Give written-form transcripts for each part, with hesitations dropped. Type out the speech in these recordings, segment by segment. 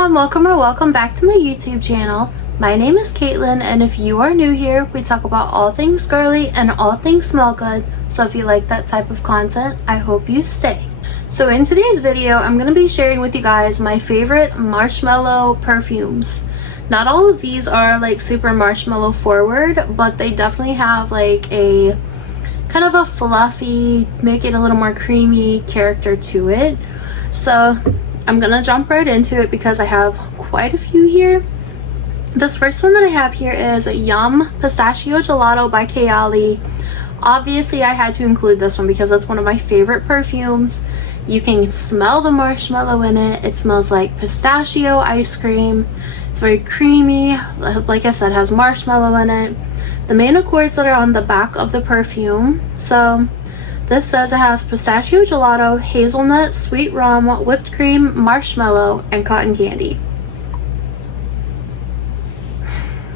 everyone, welcome or welcome back to my YouTube channel. My name is Caitlin, and if you are new here, we talk about all things girly and all things smell good. So if you like that type of content, I hope you stay. So in today's video, I'm going to be sharing with you guys my favorite marshmallow perfumes. Not all of these are like super marshmallow forward, but they definitely have like a kind of a fluffy, make it a little more creamy character to it. So I'm gonna jump right into it because I have quite a few here. This first one that I have here is Yum Pistachio Gelato by Kayali. Obviously I had to include this one because that's one of my favorite perfumes. You can smell the marshmallow in it. It smells like pistachio ice cream. It's very creamy. Like I said, has marshmallow in it. The main accords that are on the back of the perfume. So this says it has pistachio gelato, hazelnut, sweet rum, whipped cream, marshmallow, and cotton candy.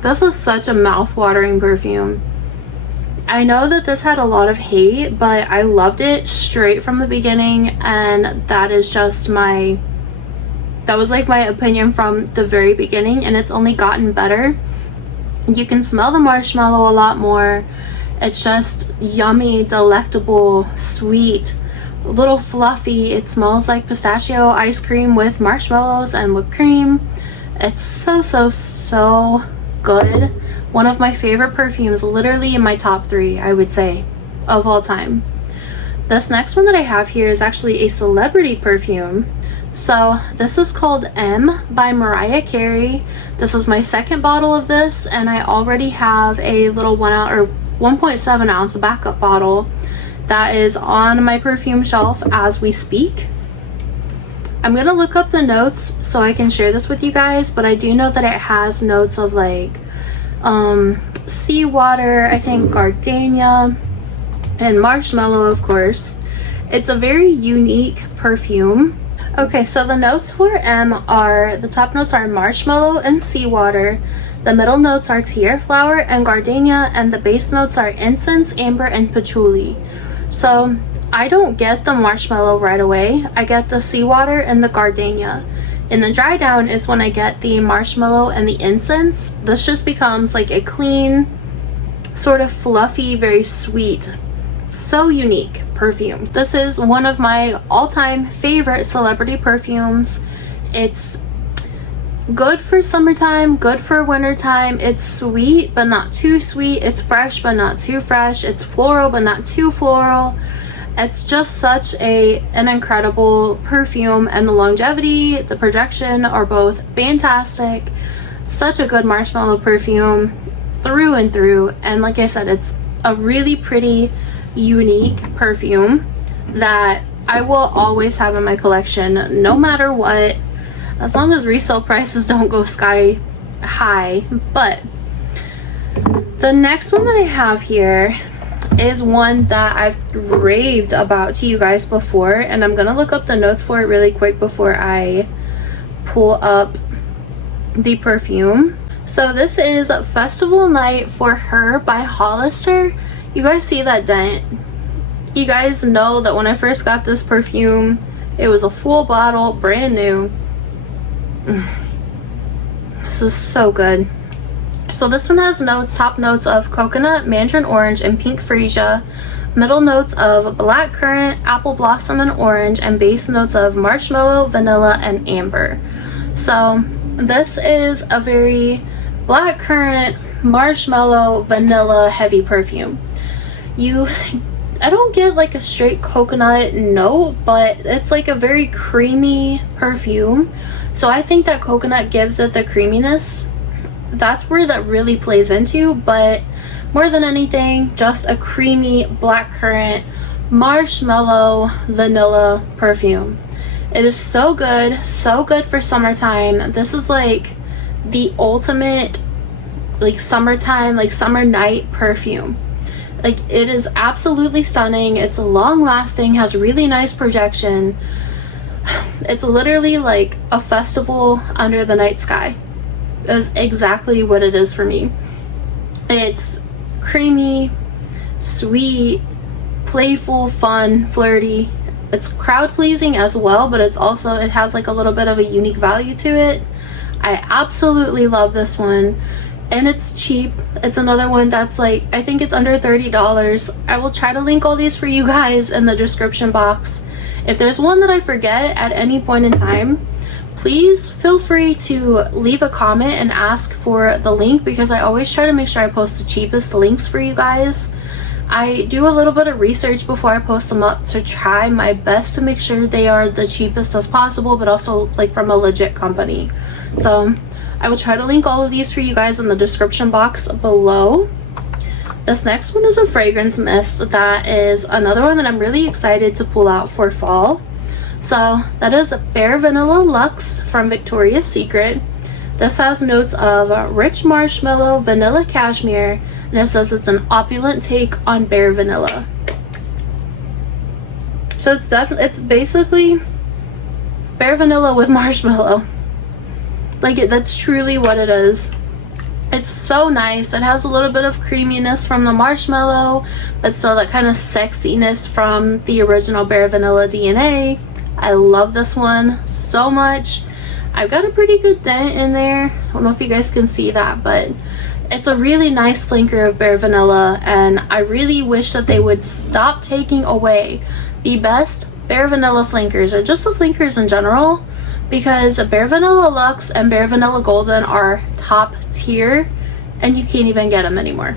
This is such a mouth-watering perfume. I know that this had a lot of hate, but I loved it straight from the beginning, and that is just that was like my opinion from the very beginning, and it's only gotten better. You can smell the marshmallow a lot more. It's just yummy, delectable, sweet, a little fluffy. It smells like pistachio ice cream with marshmallows and whipped cream. It's so good. One of my favorite perfumes, literally in my top 3, I would say, of all time. This next one that I have here is actually a celebrity perfume. So this is called M by Mariah Carey. This is my second bottle of this, and I already have a little 1.7 ounce backup bottle that is on my perfume shelf as we speak. I'm gonna look up the notes so I can share this with you guys, but I do know that it has notes of like seawater, I think gardenia, and marshmallow, of course. It's a very unique perfume. Okay, so the notes for M are, the top notes are marshmallow and seawater. The middle notes are tiare flower and gardenia, and the base notes are incense, amber, and patchouli. So I don't get the marshmallow right away. I get the seawater and the gardenia. In the dry down is when I get the marshmallow and the incense. This just becomes like a clean, sort of fluffy, very sweet, so unique perfume. This is one of my all-time favorite celebrity perfumes. It's good for summertime, good for wintertime. It's sweet but not too sweet. It's fresh but not too fresh. It's floral but not too floral. It's just such an incredible perfume, and the longevity, the projection are both fantastic. Such a good marshmallow perfume through and through. And like I said, it's a really pretty, unique perfume that I will always have in my collection no matter what, as long as resale prices don't go sky high. But the next one that I have here is one that I've raved about to you guys before, and I'm gonna look up the notes for it really quick before I pull up the perfume. So this is Festival Night for Her by Hollister. You guys see that dent? You guys know that when I first got this perfume, it was a full bottle, brand new. This is so good. So this one has notes, top notes of coconut, mandarin orange, and pink freesia, middle notes of black currant, apple blossom, and orange, and base notes of marshmallow, vanilla, and amber. So this is a very black currant, marshmallow, vanilla heavy perfume. I don't get like a straight coconut note, but it's like a very creamy perfume. So I think that coconut gives it the creaminess. That's where that really plays into, but more than anything, just a creamy black currant, marshmallow, vanilla perfume. It is so good for summertime. This is like the ultimate like summertime, like summer night perfume. Like, it is absolutely stunning. It's long lasting, has really nice projection. It's literally like a festival under the night sky is exactly what it is for me. It's creamy, sweet, playful, fun, flirty. It's crowd pleasing as well, but it's also, it has like a little bit of a unique value to it. I absolutely love this one, and it's cheap. It's another one that's like, I think it's under $30. I will try to link all these for you guys in the description box. If there's one that I forget at any point in time, please feel free to leave a comment and ask for the link, because I always try to make sure I post the cheapest links for you guys. I do a little bit of research before I post them up to try my best to make sure they are the cheapest as possible, but also like from a legit company. So I will try to link all of these for you guys in the description box below. This next one is a fragrance mist that is another one that I'm really excited to pull out for fall. So that is Bare Vanilla Luxe from Victoria's Secret. This has notes of rich marshmallow, vanilla cashmere, and it says it's an opulent take on bare vanilla. So it's basically bare vanilla with marshmallow. Like, that's truly what it is. It's so nice. It has a little bit of creaminess from the marshmallow, but still that kind of sexiness from the original Bare Vanilla DNA. I love this one so much. I've got a pretty good dent in there. I don't know if you guys can see that, but it's a really nice flanker of Bare Vanilla, and I really wish that they would stop taking away the best Bare Vanilla flankers, or just the flankers in general, because Bare Vanilla Luxe and Bare Vanilla Golden are top tier, and you can't even get them anymore.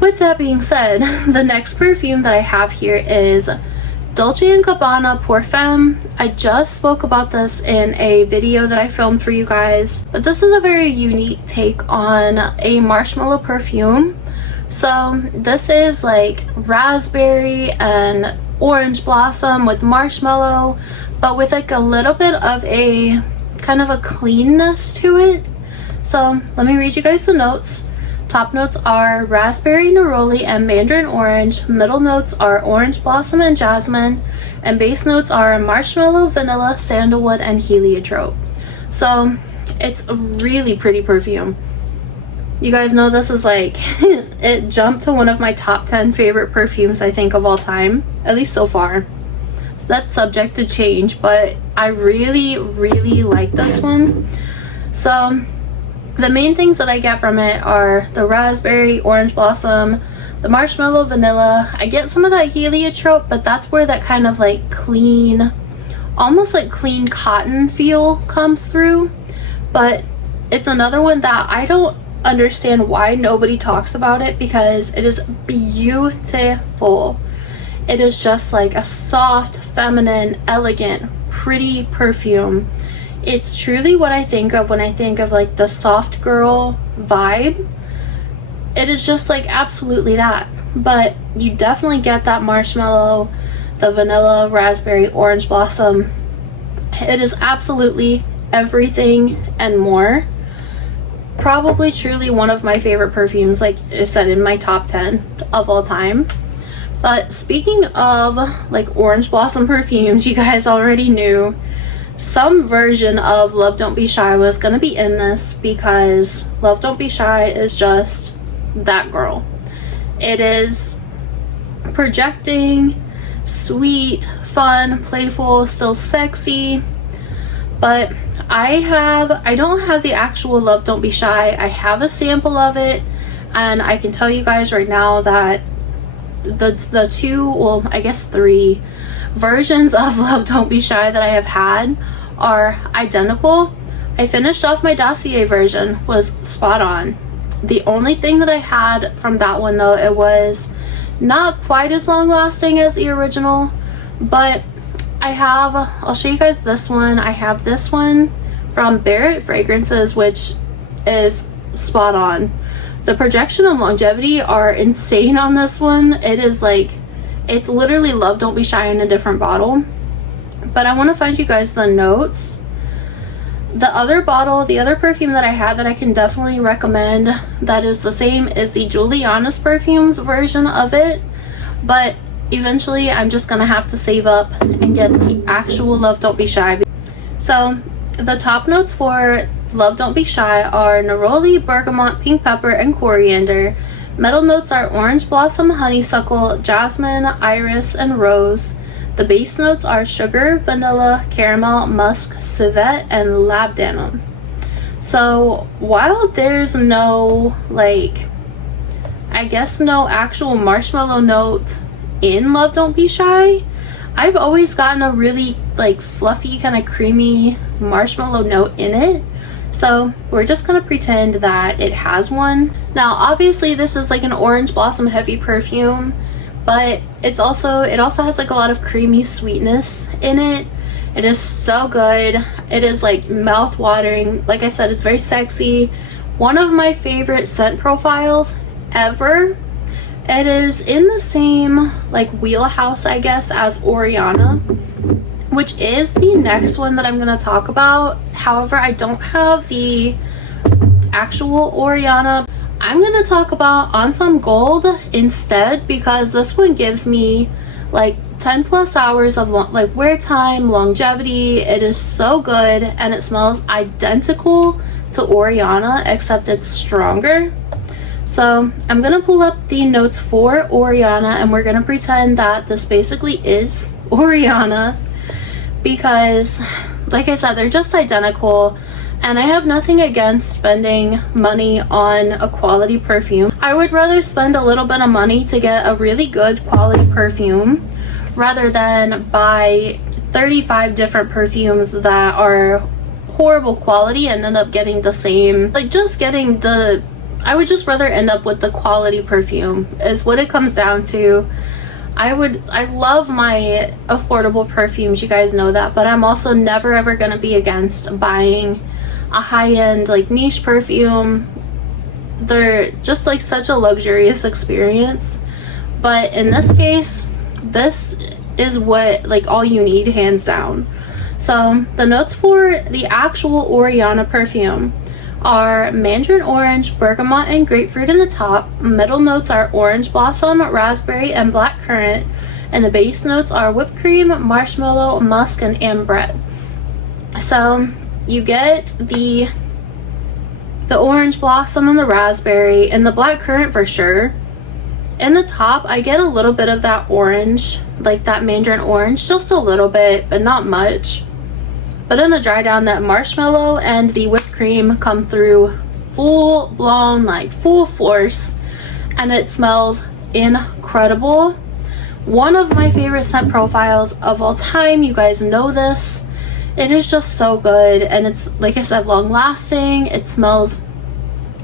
With that being said, the next perfume that I have here is Dolce Gabbana Perfume. I just spoke about this in a video that I filmed for you guys, but this is a very unique take on a marshmallow perfume. So this is like raspberry and orange blossom with marshmallow, but with like a little bit of a kind of a cleanness to it. So let me read you guys the notes. Top notes are raspberry, neroli, and mandarin orange. Middle notes are orange blossom and jasmine. And base notes are marshmallow, vanilla, sandalwood, and heliotrope. So it's a really pretty perfume. You guys know this is like, it jumped to one of my top 10 favorite perfumes, I think, of all time. At least so far. So that's subject to change, but I really, really like this one. So the main things that I get from it are the raspberry, orange blossom, the marshmallow, vanilla. I get some of that heliotrope, but that's where that kind of like clean, almost like clean cotton feel comes through. But it's another one that I don't understand why nobody talks about it, because it is beautiful. It is just like a soft, feminine, elegant, pretty perfume. It's truly what I think of when I think of like the soft girl vibe. It is just like absolutely that, but you definitely get that marshmallow, the vanilla, raspberry, orange blossom. It is absolutely everything and more. Probably truly one of my favorite perfumes, like I said, in my top 10 of all time. But speaking of like orange blossom perfumes, you guys already knew some version of Love Don't Be Shy was gonna be in this, because Love Don't Be Shy is just that girl. It is projecting, sweet, fun, playful, still sexy. But I don't have the actual Love Don't Be Shy. I have a sample of it, and I can tell you guys right now that the two, well, I guess 3 versions of Love Don't Be Shy that I have had are identical. I finished off my dossier version, was spot on. The only thing that I had from that one, though, it was not quite as long lasting as the original, but I'll show you guys this one. I have this one from Barrett Fragrances, which is spot on. The projection and longevity are insane on this one. It is like, it's literally Love Don't Be Shy in a different bottle. But I want to find you guys the notes. The other bottle, the other perfume that I had that I can definitely recommend that is the same is the Juliana's Perfumes version of it. But eventually I'm just gonna have to save up and get the actual Love Don't Be Shy. So the top notes for Love Don't Be Shy are neroli, bergamot, pink pepper, and coriander. Middle notes are orange blossom, honeysuckle, jasmine, iris, and rose. The base notes are sugar, vanilla, caramel, musk, civet, and labdanum. So while there's no, like, I guess no actual marshmallow note in Love Don't Be Shy, I've always gotten a really like fluffy kind of creamy marshmallow note in it. So we're just gonna pretend that it has one. Now obviously this is like an orange blossom heavy perfume, but it also has like a lot of creamy sweetness in it. It is so good. It is like mouth watering. Like I said, it's very sexy. One of my favorite scent profiles ever. It is in the same like wheelhouse, I guess, as Oriana, which is the next one that I'm going to talk about. However, I don't have the actual Oriana. I'm going to talk about On Some Gold instead, because this one gives me like 10 plus hours of like wear time, longevity. It is so good, and it smells identical to Oriana except it's stronger. So I'm gonna pull up the notes for Oriana, and we're gonna pretend that this basically is Oriana, because like I said, they're just identical, and I have nothing against spending money on a quality perfume. I would rather spend a little bit of money to get a really good quality perfume rather than buy 35 different perfumes that are horrible quality and end up getting the same, like just getting the, I would just rather end up with the quality perfume is what it comes down to. I love my affordable perfumes, you guys know that, but I'm also never ever gonna be against buying a high-end like niche perfume. They're just like such a luxurious experience. But in this case, this is what like all you need, hands down. So the notes for the actual Oriana perfume are mandarin orange, bergamot, and grapefruit in the top. Middle notes are orange blossom, raspberry, and black currant, and the base notes are whipped cream, marshmallow, musk, and ambrette. So you get the orange blossom and the raspberry and the black currant for sure. In the top, I get a little bit of that orange, like that mandarin orange, just a little bit, but not much. But in the dry down, that marshmallow and the whipped cream come through full blown, like full force, and it smells incredible. One of my favorite scent profiles of all time, you guys know this. It is just so good, and it's, like I said, long lasting. It smells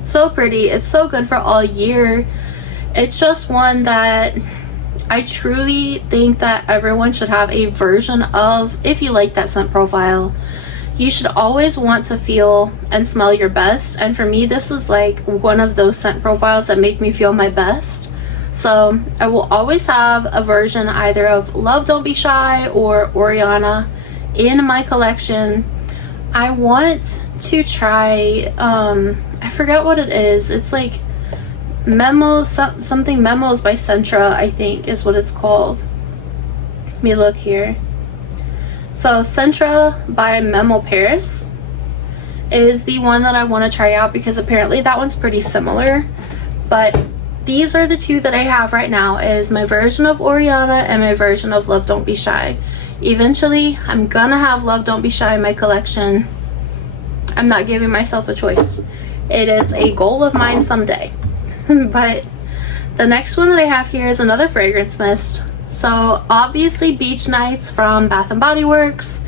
so pretty. It's so good for all year. It's just one that I truly think that everyone should have a version of. If you like that scent profile, you should always want to feel and smell your best, and for me this is like one of those scent profiles that make me feel my best. So I will always have a version either of Love Don't Be Shy or Oriana in my collection. I want to try I forgot what it is. It's like something Memos by Sentra, I think is what it's called. Let me look here. So Sentra by Memo Paris is the one that I want to try out, because apparently that one's pretty similar. But these are the two that I have right now, is my version of Oriana and my version of Love Don't Be Shy. Eventually I'm gonna have Love Don't Be Shy in my collection. I'm not giving myself a choice. It is a goal of mine someday. But the next one that I have here is another fragrance mist. So obviously Beach Nights from Bath and Body Works.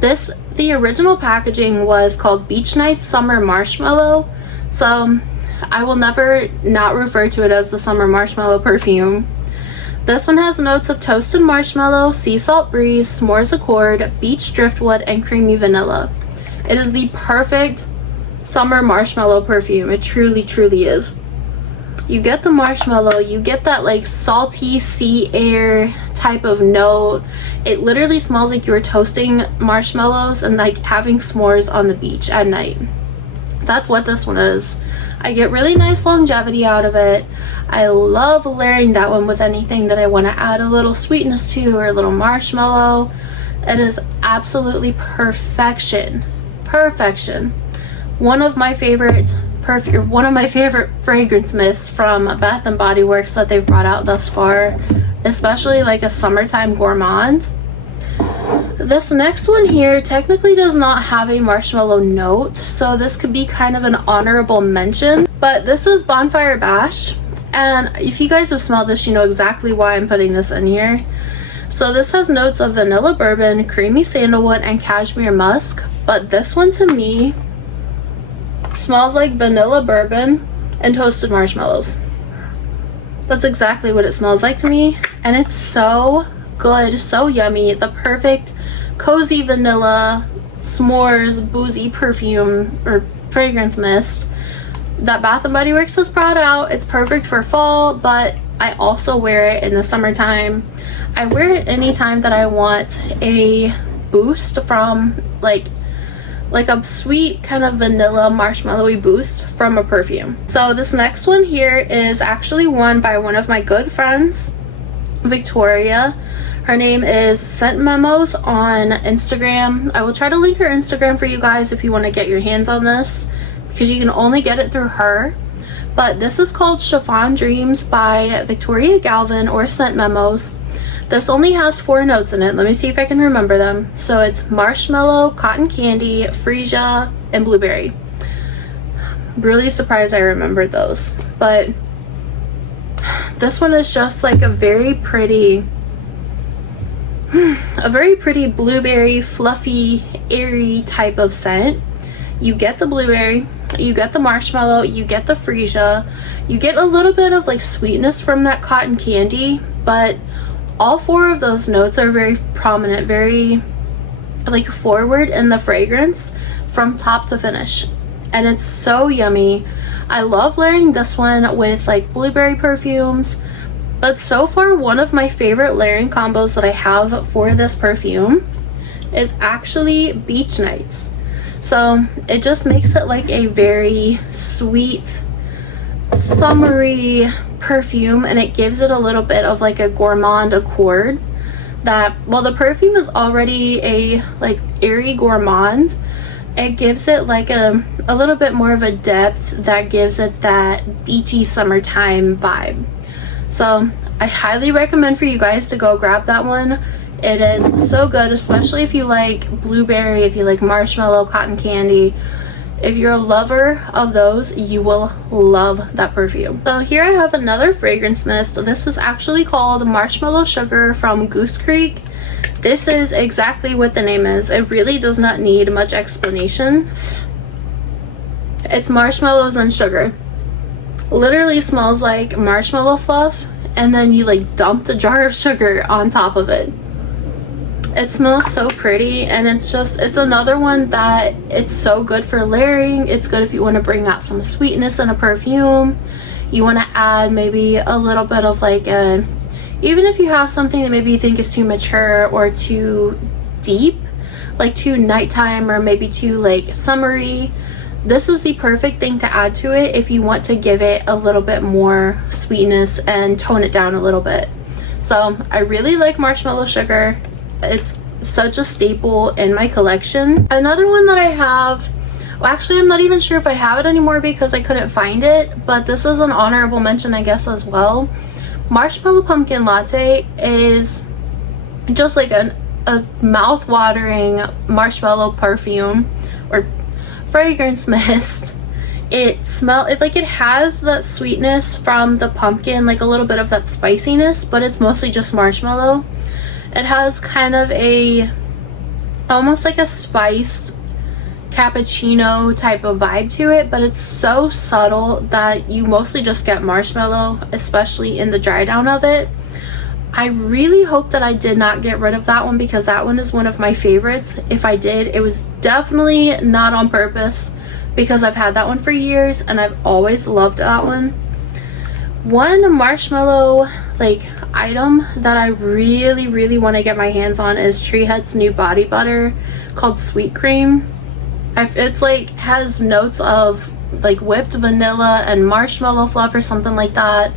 The original packaging was called Beach Nights Summer Marshmallow, so I will never not refer to it as the Summer Marshmallow perfume. This one has notes of toasted marshmallow, sea salt breeze, s'mores accord, beach driftwood, and creamy vanilla. It is the perfect summer marshmallow perfume. It truly, truly is. You get the marshmallow, you get that like salty sea air type of note. It literally smells like you were toasting marshmallows and like having s'mores on the beach at night. That's what this one is. I get really nice longevity out of it. I love layering that one with anything that I want to add a little sweetness to, or a little marshmallow. It is absolutely perfection. Perfection. One of my favorite perfume, one of my favorite fragrance mists from Bath and Body Works that they've brought out thus far, especially like a summertime gourmand. This next one here technically does not have a marshmallow note, so this could be kind of an honorable mention, but this is Bonfire Bash, and if you guys have smelled this, you know exactly why I'm putting this in here. So this has notes of vanilla bourbon, creamy sandalwood, and cashmere musk, but this one to me smells like vanilla bourbon and toasted marshmallows. That's exactly what it smells like to me, and it's so good, so yummy. The perfect cozy vanilla s'mores boozy perfume or fragrance mist that Bath and Body Works has brought out. It's perfect for fall, but I also wear it in the summertime. I wear it anytime that I want a boost from like a sweet kind of vanilla marshmallowy boost from a perfume. So this next one here is actually worn by one of my good friends, Victoria. Her name is Scent Memos on Instagram. I will try to link her Instagram for you guys if you want to get your hands on this, because you can only get it through her. But this is called Chiffon Dreams by Victoria Galvin or Scent Memos. This only has 4 notes in it. Let me see if I can remember them. So it's marshmallow, cotton candy, freesia, and blueberry. I'm really surprised I remembered those. But this one is just like a very pretty blueberry, fluffy, airy type of scent. You get the blueberry, you get the marshmallow, you get the freesia, you get a little bit of like sweetness from that cotton candy, but all 4 of those notes are very prominent, very like forward in the fragrance from top to finish, and it's so yummy. I love layering this one with like blueberry perfumes, but so far one of my favorite layering combos that I have for this perfume is actually Beach Nights. So it just makes it like a very sweet, summery perfume, and it gives it a little bit of like a gourmand accord that, while the perfume is already a like airy gourmand, it gives it like a little bit more of a depth that gives it that beachy summertime vibe. So I highly recommend for you guys to go grab that one. It is so good, especially if you like blueberry, if you like marshmallow, cotton candy. If you're a lover of those, you will love that perfume. So here I have another fragrance mist. This is actually called Marshmallow Sugar from Goose Creek. This is exactly what the name is. It really does not need much explanation. It's marshmallows and sugar. Literally smells like marshmallow fluff, and then you like dumped a jar of sugar on top of it. It smells so pretty, and it's another one that it's so good for layering. It's good if you want to bring out some sweetness in a perfume. You want to add maybe a little bit of like even if you have something that maybe you think is too mature or too deep, like too nighttime or maybe too like summery, this is the perfect thing to add to it if you want to give it a little bit more sweetness and tone it down a little bit. So I really like Marshmallow Sugar. It's such a staple in my collection. Another one that I have, well, actually I'm not even sure if I have it anymore because I couldn't find it, but this is an honorable mention I guess as well. Marshmallow Pumpkin Latte is just like a mouth-watering marshmallow perfume or fragrance mist. It has that sweetness from the pumpkin, like a little bit of that spiciness, but it's mostly just marshmallow. It has kind of almost like a spiced cappuccino type of vibe to it, but it's so subtle that you mostly just get marshmallow, especially in the dry down of it. I really hope that I did not get rid of that one because that one is one of my favorites. If I did, it was definitely not on purpose because I've had that one for years and I've always loved that one. One marshmallow like item that I really want to get my hands on is Tree Hut's new body butter called Sweet Cream. It's like has notes of like whipped vanilla and marshmallow fluff or something like that.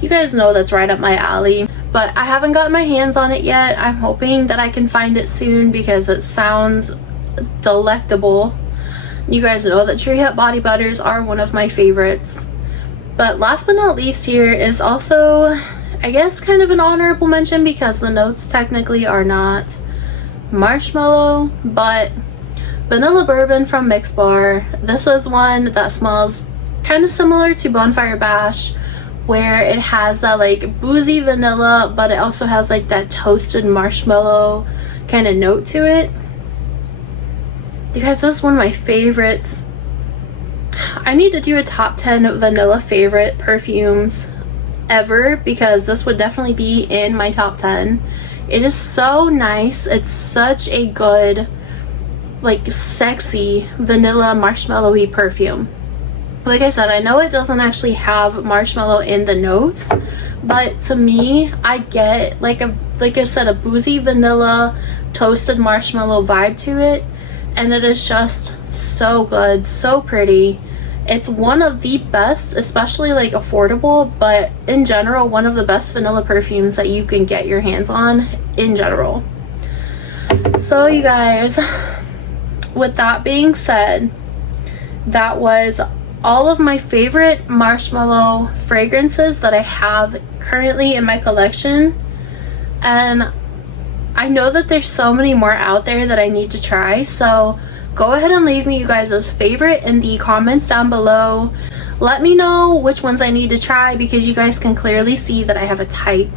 You guys know that's right up my alley, but I haven't gotten my hands on it yet. I'm hoping that I can find it soon because it sounds delectable. You guys know that Tree Hut body butters are one of my favorites. But last but not least here is also, I guess, kind of an honorable mention because the notes technically are not marshmallow, but Vanilla Bourbon from Mix Bar. This is one that smells kind of similar to Bonfire Bash, where it has that like boozy vanilla, but it also has like that toasted marshmallow kind of note to it. You guys, this is one of my favorites. I need to do a top 10 vanilla favorite perfumes ever, because this would definitely be in my top 10. It is so nice. It's such a good, like, sexy vanilla marshmallowy perfume. Like I said, I know it doesn't actually have marshmallow in the notes, but to me, I get like I said, a boozy vanilla toasted marshmallow vibe to it, and it is just so good, so pretty. It's one of the best, especially like affordable, but in general, one of the best vanilla perfumes that you can get your hands on in general. So you guys, with that being said, that was all of my favorite marshmallow fragrances that I have currently in my collection. And I know that there's so many more out there that I need to try, so go ahead and leave me you guys' favorite in the comments down below. Let me know which ones I need to try, because you guys can clearly see that I have a type.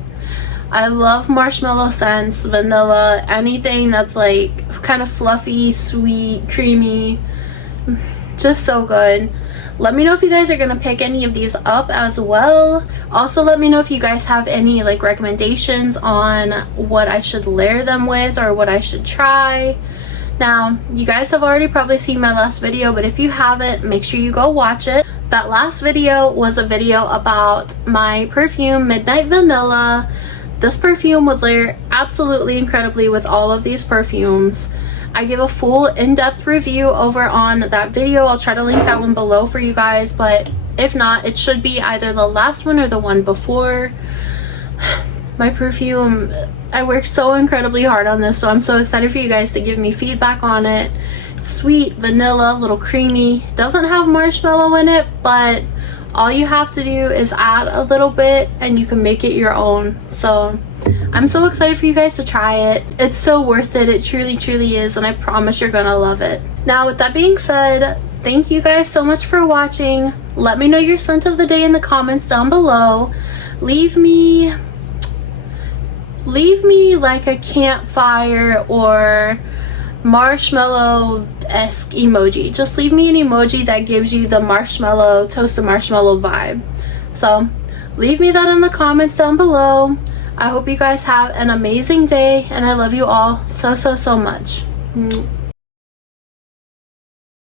I love marshmallow scents, vanilla, anything that's like kind of fluffy, sweet, creamy, just so good. Let me know if you guys are gonna pick any of these up as well. Also, let me know if you guys have any like recommendations on what I should layer them with or what I should try. Now, you guys have already probably seen my last video, but if you haven't, make sure you go watch it. That last video was a video about my perfume Midnight Vanilla. This perfume would layer absolutely incredibly with all of these perfumes. I give a full in-depth review over on that video. I'll try to link that one below for you guys, but if not, it should be either the last one or the one before. My perfume, I worked so incredibly hard on this, so I'm so excited for you guys to give me feedback on it. Sweet, vanilla, a little creamy. Doesn't have marshmallow in it, but all you have to do is add a little bit and you can make it your own. So I'm so excited for you guys to try it. It's so worth it. It truly, truly is, and I promise you're gonna love it. Now, with that being said, thank you guys so much for watching. Let me know your scent of the day in the comments down below. Leave me like a campfire or marshmallow-esque emoji. Just leave me an emoji that gives you the marshmallow, toasted marshmallow vibe. So leave me that in the comments down below. I hope you guys have an amazing day, and I love you all so, so, so much.